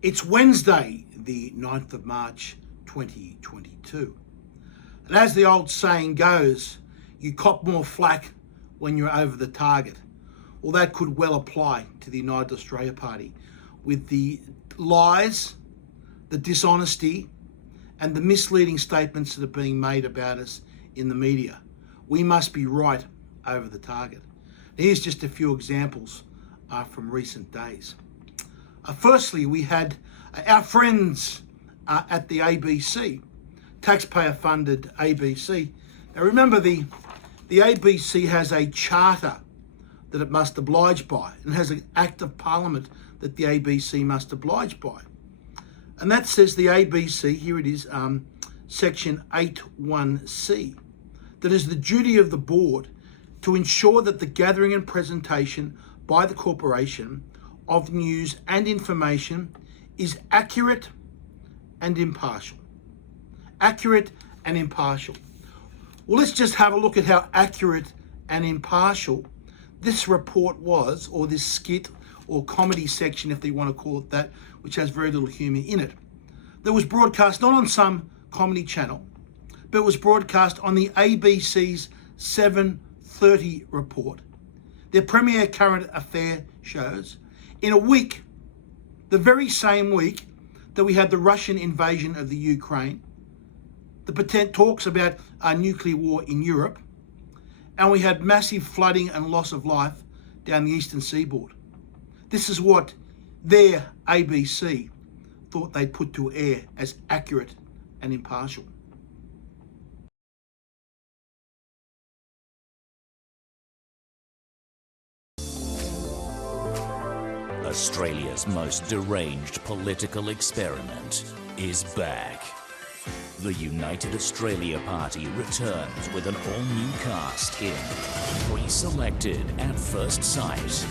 It's Wednesday, the 9th of March, 2022. And as the old saying goes, you cop more flack when you're over the target. Well, that could well apply to the United Australia Party with the lies, the dishonesty, and the misleading statements that are being made about us in the media. We must be right over the target. Here's just a few examples from recent days. Firstly, we had our friends at the ABC, taxpayer-funded ABC. Now remember, the ABC has a charter that it must oblige by, and has an Act of Parliament that the ABC must oblige by. And that says the ABC, here it is, section 8.1c, that is the duty of the board to ensure that the gathering and presentation by the corporation of news and information is accurate and impartial. Accurate and impartial. Well, let's just have a look at how accurate and impartial this report was, or this skit or comedy section, if they want to call it that, which has very little humour in it. That was broadcast not on some comedy channel, but it was broadcast on the ABC's 7:30 report, their premier current affair shows, in a week, the very same week that we had the Russian invasion of the Ukraine, the potent talks about a nuclear war in Europe, and we had massive flooding and loss of life down the eastern seaboard. This is what their ABC thought they'd put to air as accurate and impartial. Australia's most deranged political experiment is back. The United Australia Party returns with an all-new cast in Pre-Selected at First Sight.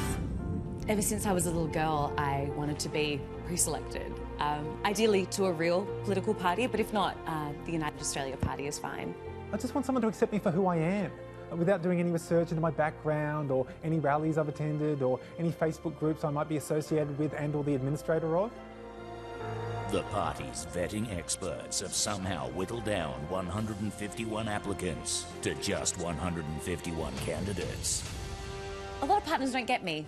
Ever since I was a little girl, I wanted to be pre-selected. Ideally to a real political party, but if not, the United Australia Party is fine. I just want someone to accept me for who I am, without doing any research into my background or any rallies I've attended or any Facebook groups I might be associated with and or the administrator of. The party's vetting experts have somehow whittled down 151 applicants to just 151 candidates. A lot of partners don't get me.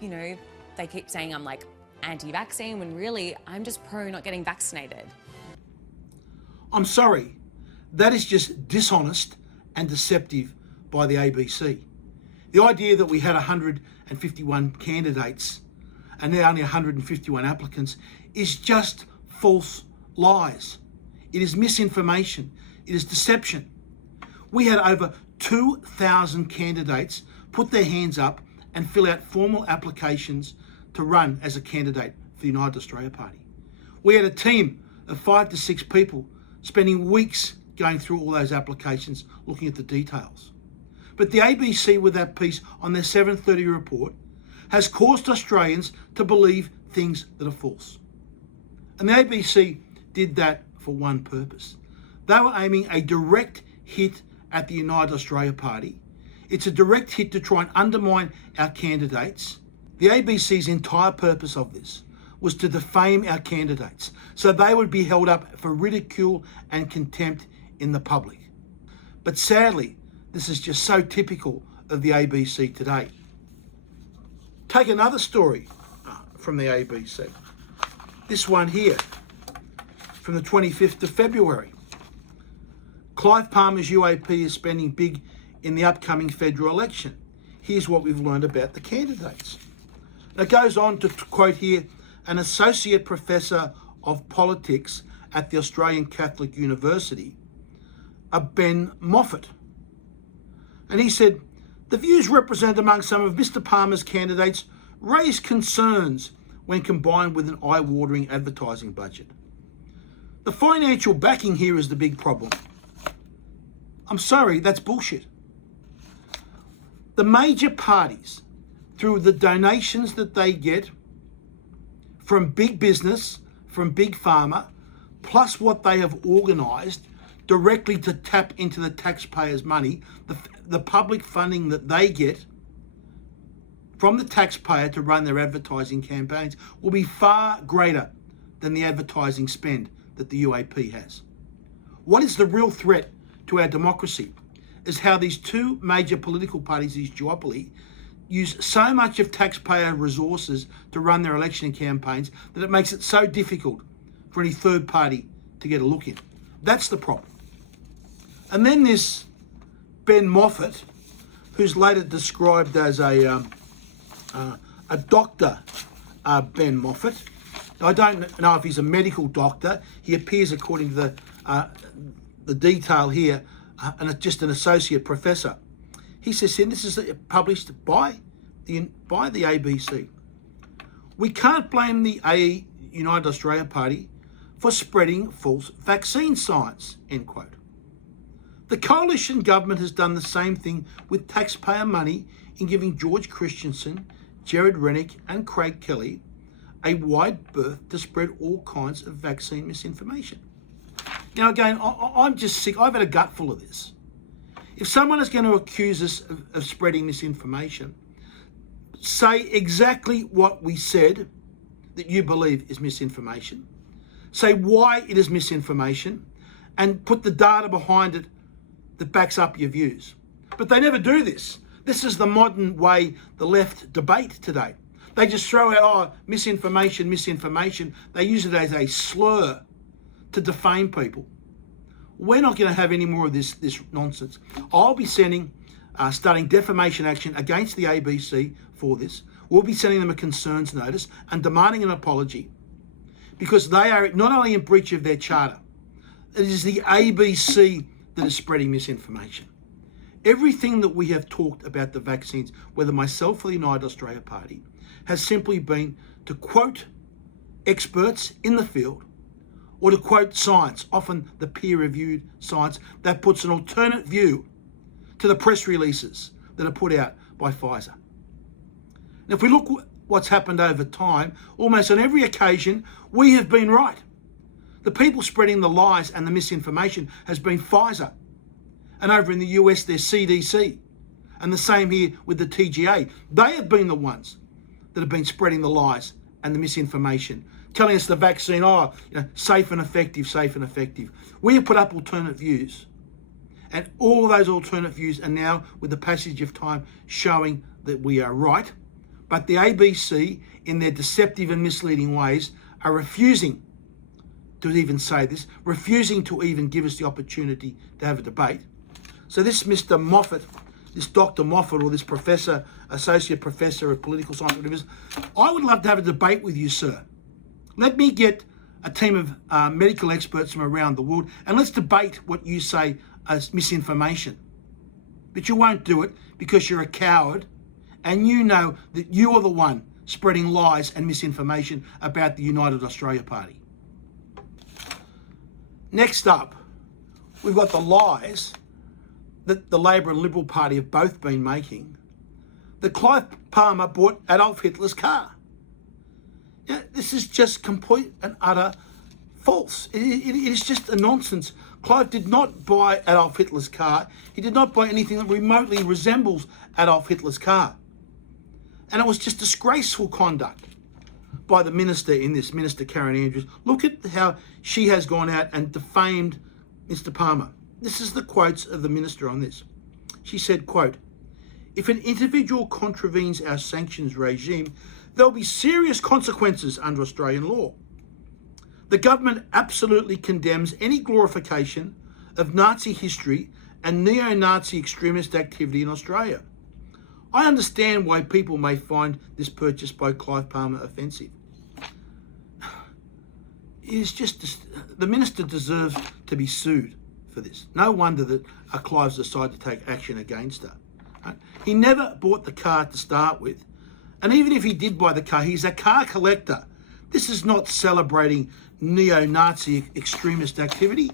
You know, they keep saying I'm like anti-vaccine when really I'm just pro not getting vaccinated. I'm sorry, that is just dishonest and deceptive by the ABC. The idea that we had 151 candidates and there are only 151 applicants is just false lies. It is misinformation. It is deception. We had over 2,000 candidates put their hands up and fill out formal applications to run as a candidate for the United Australia Party. We had a team of 5 to 6 people spending weeks going through all those applications, looking at the details. But the ABC, with that piece on their 7:30 report, has caused Australians to believe things that are false. And the ABC did that for one purpose. They were aiming a direct hit at the United Australia Party. It's a direct hit to try and undermine our candidates. The ABC's entire purpose of this was to defame our candidates, so they would be held up for ridicule and contempt in the public. But sadly, this is just so typical of the ABC today. Take another story from the ABC. This one here, from the 25th of February. Clive Palmer's UAP is spending big in the upcoming federal election. Here's what we've learned about the candidates. It goes on to quote here an associate professor of politics at the Australian Catholic University, Ben Moffat. And he said, the views represented among some of Mr. Palmer's candidates raise concerns when combined with an eye-watering advertising budget. The financial backing here is the big problem. I'm sorry, that's bullshit. The major parties, through the donations that they get from big business, from big pharma, plus what they have organised directly to tap into the taxpayers' money, the public funding that they get from the taxpayer to run their advertising campaigns will be far greater than the advertising spend that the UAP has. What is the real threat to our democracy is how these two major political parties, these duopoly, use so much of taxpayer resources to run their election campaigns that it makes it so difficult for any third party to get a look in. That's the problem. And then this Ben Moffat, who's later described as a doctor, Ben Moffat. I don't know if he's a medical doctor. He appears, according to the detail here, and just an associate professor. He says, this is published by the ABC. We can't blame the United Australia Party for spreading false vaccine science, end quote. The coalition government has done the same thing with taxpayer money in giving George Christensen, Jared Rennick and Craig Kelly a wide berth to spread all kinds of vaccine misinformation. Now again, I'm just sick. I've had a gutful of this. If someone is going to accuse us of spreading misinformation, say exactly what we said that you believe is misinformation. Say why it is misinformation and put the data behind it that backs up your views. But they never do this. This is the modern way the left debate today. They just throw out, misinformation. They use it as a slur to defame people. We're not going to have any more of this nonsense. I'll be starting defamation action against the ABC for this. We'll be sending them a concerns notice and demanding an apology because they are not only in breach of their charter, it is the ABC that is spreading misinformation. Everything that we have talked about the vaccines, whether myself or the United Australia Party, has simply been to quote experts in the field or to quote science, often the peer-reviewed science that puts an alternate view to the press releases that are put out by Pfizer. And if we look what's happened over time, almost on every occasion, we have been right. The people spreading the lies and the misinformation has been Pfizer. And over in the US, there's CDC. And the same here with the TGA. They have been the ones that have been spreading the lies and the misinformation, telling us the vaccine, safe and effective. We have put up alternate views. And all of those alternate views are now, with the passage of time, showing that we are right. But the ABC, in their deceptive and misleading ways, are refusing to even say this, refusing to even give us the opportunity to have a debate. So this Mr. Moffat, this Dr. Moffat, or this professor, associate professor of political science, whatever it is, I would love to have a debate with you, sir. Let me get a team of medical experts from around the world and let's debate what you say as misinformation. But you won't do it because you're a coward and you know that you are the one spreading lies and misinformation about the United Australia Party. Next up, we've got the lies that the Labor and Liberal Party have both been making, that Clive Palmer bought Adolf Hitler's car. Now, this is just complete and utter false. It is just a nonsense. Clive did not buy Adolf Hitler's car. He did not buy anything that remotely resembles Adolf Hitler's car. And it was just disgraceful conduct by the minister in this, Minister Karen Andrews. Look at how she has gone out and defamed Mr. Palmer. This is the quotes of the minister on this. She said, quote, "If an individual contravenes our sanctions regime, there'll be serious consequences under Australian law. The government absolutely condemns any glorification of Nazi history and neo-Nazi extremist activity in Australia. I understand why people may find this purchase by Clive Palmer offensive." It is just, the minister deserves to be sued for this. No wonder that Clive's decided to take action against her. Right? He never bought the car to start with. And even if he did buy the car, he's a car collector. This is not celebrating neo-Nazi extremist activity.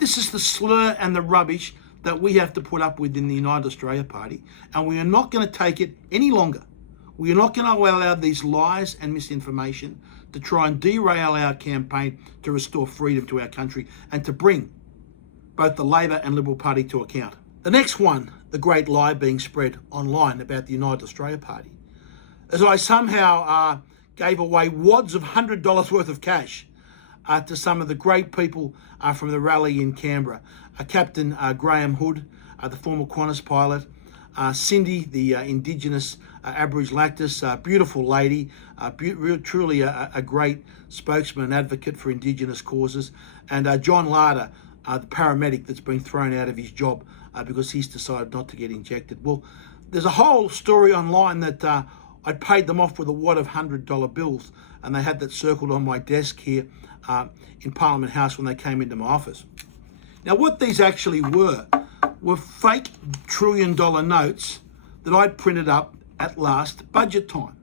This is the slur and the rubbish that we have to put up with in the United Australia Party. And we are not going to take it any longer. We are not going to allow these lies and misinformation to try and derail our campaign to restore freedom to our country and to bring both the Labor and Liberal Party to account. The next one, the great lie being spread online about the United Australia Party, as I somehow gave away wads of $100 worth of cash to some of the great people from the rally in Canberra. Captain Graham Hood, the former Qantas pilot, Cindy, the Indigenous Aboriginal actress, beautiful lady, truly a great spokesman and advocate for Indigenous causes, and John Larder, the paramedic that's been thrown out of his job because he's decided not to get injected. Well, there's a whole story online that I paid them off with a wad of $100 bills, and they had that circled on my desk here in Parliament House when they came into my office. Now, what these actually were fake $1 trillion notes that I'd printed up at last budget time,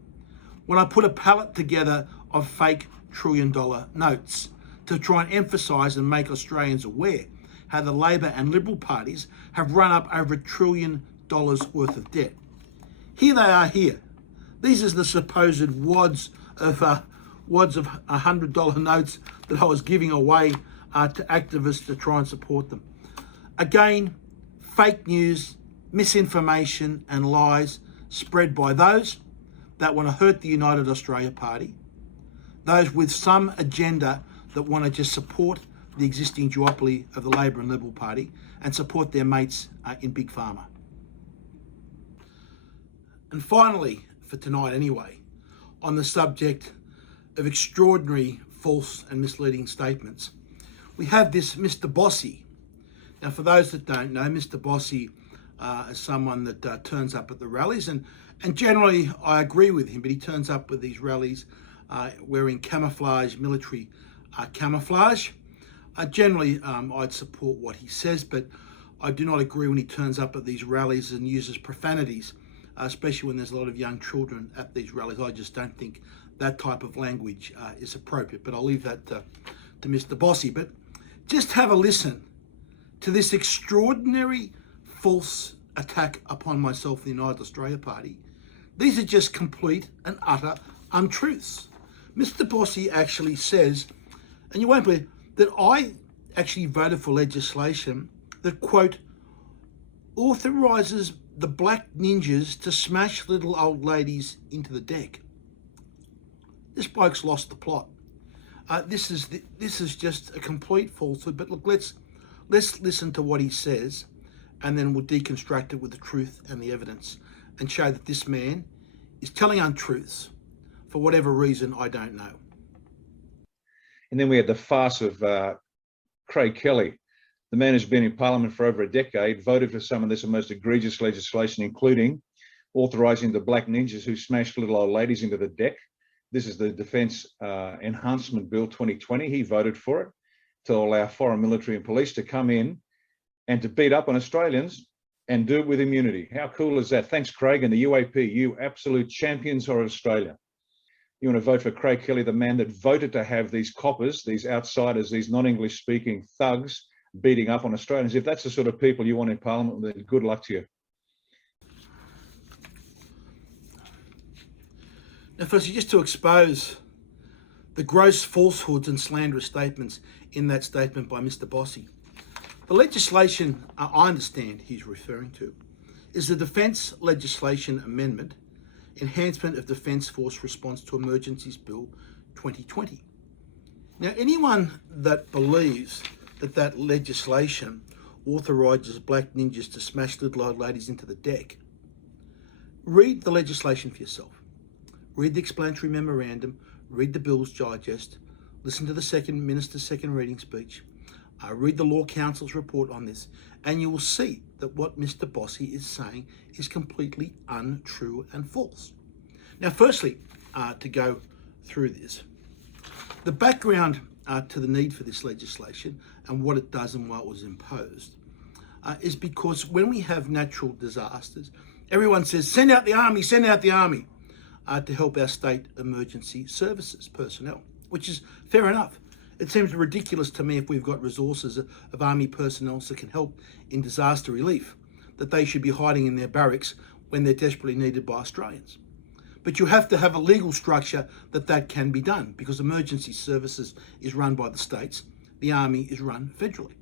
when I put a pallet together of fake $1 trillion notes to try and emphasise and make Australians aware how the Labor and Liberal parties have run up over $1 trillion worth of debt. Here they are here. These are the supposed wads of $100 notes that I was giving away to activists to try and support them. Again, fake news, misinformation and lies spread by those that want to hurt the United Australia Party, those with some agenda that want to just support the existing duopoly of the Labor and Liberal Party and support their mates in Big Pharma. And finally, for tonight anyway, on the subject of extraordinary false and misleading statements, we have this Mr. Bossie. Now, for those that don't know, Mr. Bossie is someone that turns up at the rallies, and generally I agree with him, but he turns up with these rallies wearing camouflage, military camouflage. Generally, I'd support what he says, but I do not agree when he turns up at these rallies and uses profanities, especially when there's a lot of young children at these rallies. I just don't think that type of language is appropriate, but I'll leave that to Mr. Bossie. But just have a listen to this extraordinary false attack upon myself, the United Australia Party. These are just complete and utter untruths. Mr. Bossie actually says, and you won't believe, that I actually voted for legislation that, quote, authorises the black ninjas to smash little old ladies into the deck. This bloke's lost the plot. This is just a complete falsehood. But look, let's listen to what he says, and then we'll deconstruct it with the truth and the evidence, and show that this man is telling untruths for whatever reason I don't know. And then we had the farce of Craig Kelly, the man who's been in Parliament for over a decade, voted for some of this most egregious legislation, including authorising the black ninjas who smashed little old ladies into the deck. This is the Defence Enhancement Bill 2020. He voted for it to allow foreign military and police to come in and to beat up on Australians and do it with immunity. How cool is that? Thanks, Craig, and the UAP, you absolute champions of Australia. You want to vote for Craig Kelly, the man that voted to have these coppers, these outsiders, these non-English speaking thugs beating up on Australians. If that's the sort of people you want in Parliament, then good luck to you. Now, firstly, just to expose the gross falsehoods and slanderous statements in that statement by Mr. Bossie. The legislation I understand he's referring to is the Defence Legislation Amendment, Enhancement of Defence Force Response to Emergencies Bill 2020. Now, anyone that believes that legislation authorises black ninjas to smash little old ladies into the deck, read the legislation for yourself. Read the explanatory memorandum, read the Bill's Digest, listen to the Minister's second reading speech, read the Law Council's report on this, and you will see that what Mr. Bossie is saying is completely untrue and false. Now, firstly, to go through this, the background to the need for this legislation and what it does and why it was imposed is because when we have natural disasters, everyone says, send out the army, to help our state emergency services personnel, which is fair enough. It seems ridiculous to me if we've got resources of army personnel that can help in disaster relief, that they should be hiding in their barracks when they're desperately needed by Australians. But you have to have a legal structure that can be done, because emergency services is run by the states, the army is run federally.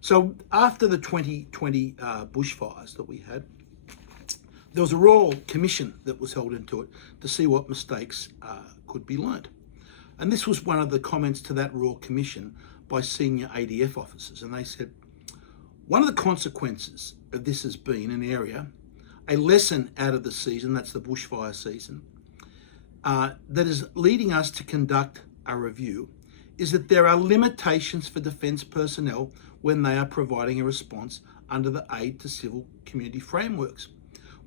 So after the 2020 bushfires that we had, there was a Royal Commission that was held into it to see what mistakes could be learnt. And this was one of the comments to that Royal Commission by senior ADF officers. And they said, one of the consequences of this has been an area, a lesson out of the season, that's the bushfire season, that is leading us to conduct a review, is that there are limitations for defence personnel when they are providing a response under the aid to civil community frameworks,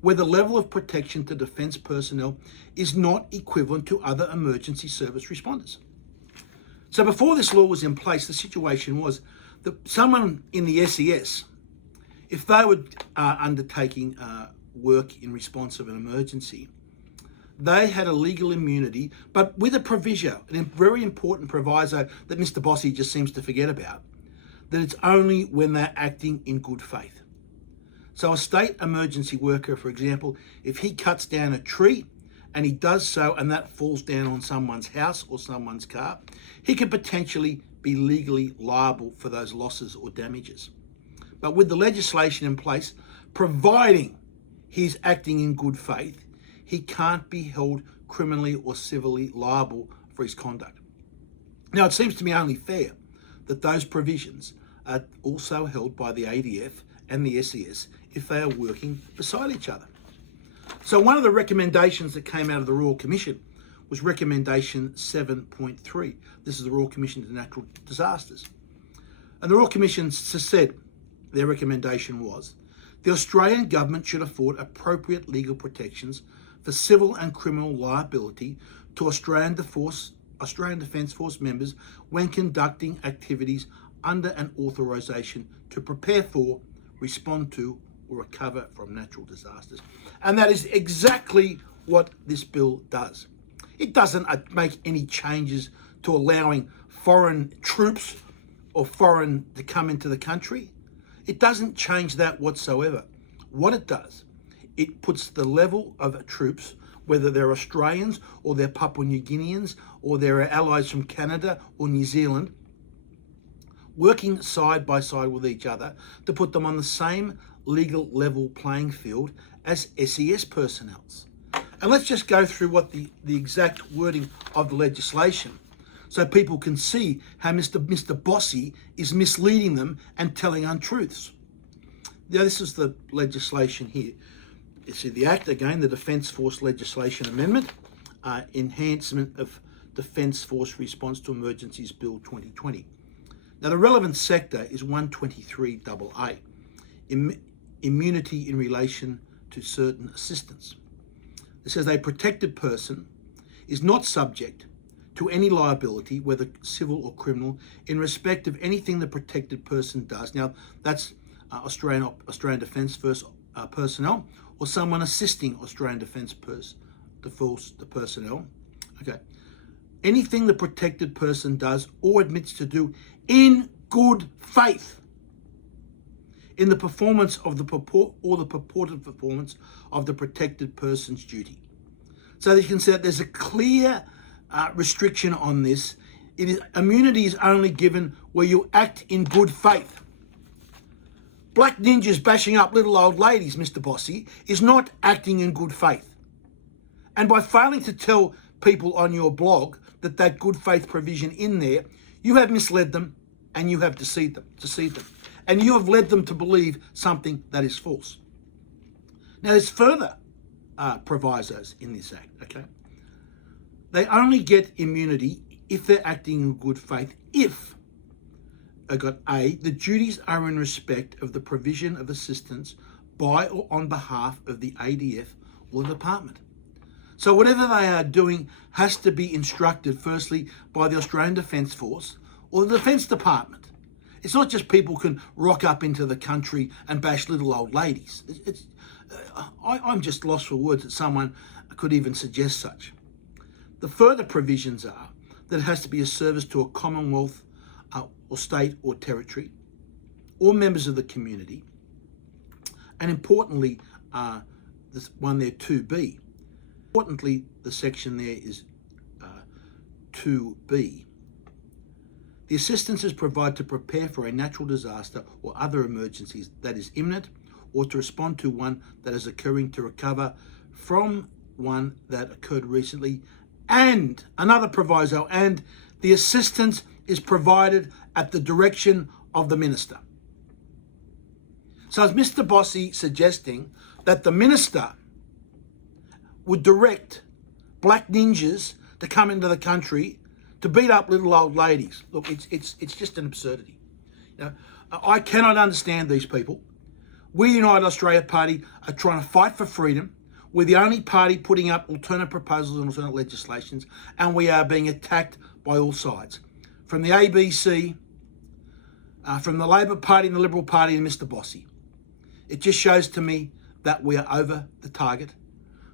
where the level of protection to defence personnel is not equivalent to other emergency service responders. So before this law was in place, the situation was that someone in the SES, if they were undertaking work in response of an emergency, they had a legal immunity, but with a proviso, a very important proviso that Mr. Bossie just seems to forget about, that it's only when they're acting in good faith. So a state emergency worker, for example, if he cuts down a tree and he does so and that falls down on someone's house or someone's car, he could potentially be legally liable for those losses or damages. But with the legislation in place, providing he's acting in good faith, he can't be held criminally or civilly liable for his conduct. Now, it seems to me only fair that those provisions are also held by the ADF and the SES if they are working beside each other. So one of the recommendations that came out of the Royal Commission was recommendation 7.3. This is the Royal Commission to Natural Disasters. And the Royal Commission said, their recommendation was, the Australian government should afford appropriate legal protections for civil and criminal liability to Australian Defence Force members when conducting activities under an authorisation to prepare for, respond to, or recover from natural disasters. And that is exactly what this bill does. It doesn't make any changes to allowing foreign troops or foreign to come into the country. It doesn't change that whatsoever. What it does, it puts the level of troops, whether they're Australians or they're Papua New Guineans or they're allies from Canada or New Zealand, working side by side with each other to put them on the same legal level playing field as SES personnel. And let's just go through what the exact wording of the legislation so people can see how Mr. Bossie is misleading them and telling untruths. Now, this is the legislation here. You see the Act, again, the Defence Force Legislation Amendment, Enhancement of Defence Force Response to Emergencies Bill 2020. Now, the relevant sector is 123AA, immunity in relation to certain assistance. It says a protected person is not subject to any liability, whether civil or criminal, in respect of anything the protected person does. Now, that's Australian Defence Force personnel or someone assisting Australian Defence personnel. Okay. Anything the protected person does or admits to do in good faith in the performance of the purported performance of the protected person's duty. So you can see that there's a clear restriction on this. Immunity is only given where you act in good faith. Black ninjas bashing up little old ladies, Mr. Bossie, is not acting in good faith. And by failing to tell people on your blog that good faith provision in there, you have misled them and you have deceived them. And you have led them to believe something that is false. Now, there's further provisos in this Act, okay? They only get immunity if they're acting in good faith if, the duties are in respect of the provision of assistance by or on behalf of the ADF or the department. So whatever they are doing has to be instructed firstly by the Australian Defence Force or the Defence Department. It's not just people can rock up into the country and bash little old ladies. I'm just lost for words that someone could even suggest such. The further provisions are that it has to be a service to a Commonwealth or state or territory or members of the community. And importantly, this one there, 2B. Importantly, the section there is 2B. The assistance is provided to prepare for a natural disaster or other emergencies that is imminent or to respond to one that is occurring, to recover from one that occurred recently, and another proviso, and the assistance is provided at the direction of the minister. So is Mr. Bossie suggesting that the minister would direct black ninjas to come into the country to beat up little old ladies? Look, it's just an absurdity. You know, I cannot understand these people. We, the United Australia Party, are trying to fight for freedom. We're the only party putting up alternate proposals and alternate legislations, and we are being attacked by all sides. From the ABC, from the Labor Party and the Liberal Party and Mr. Bossie. It just shows to me that we are over the target,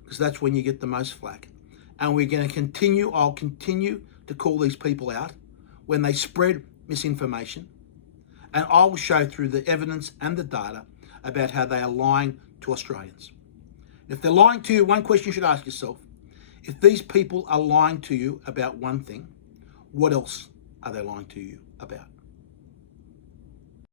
because that's when you get the most flack. And we're going to continue, I'll continue to call these people out when they spread misinformation. And I will show through the evidence and the data about how they are lying to Australians. If they're lying to you, one question you should ask yourself: if these people are lying to you about one thing, what else are they lying to you about?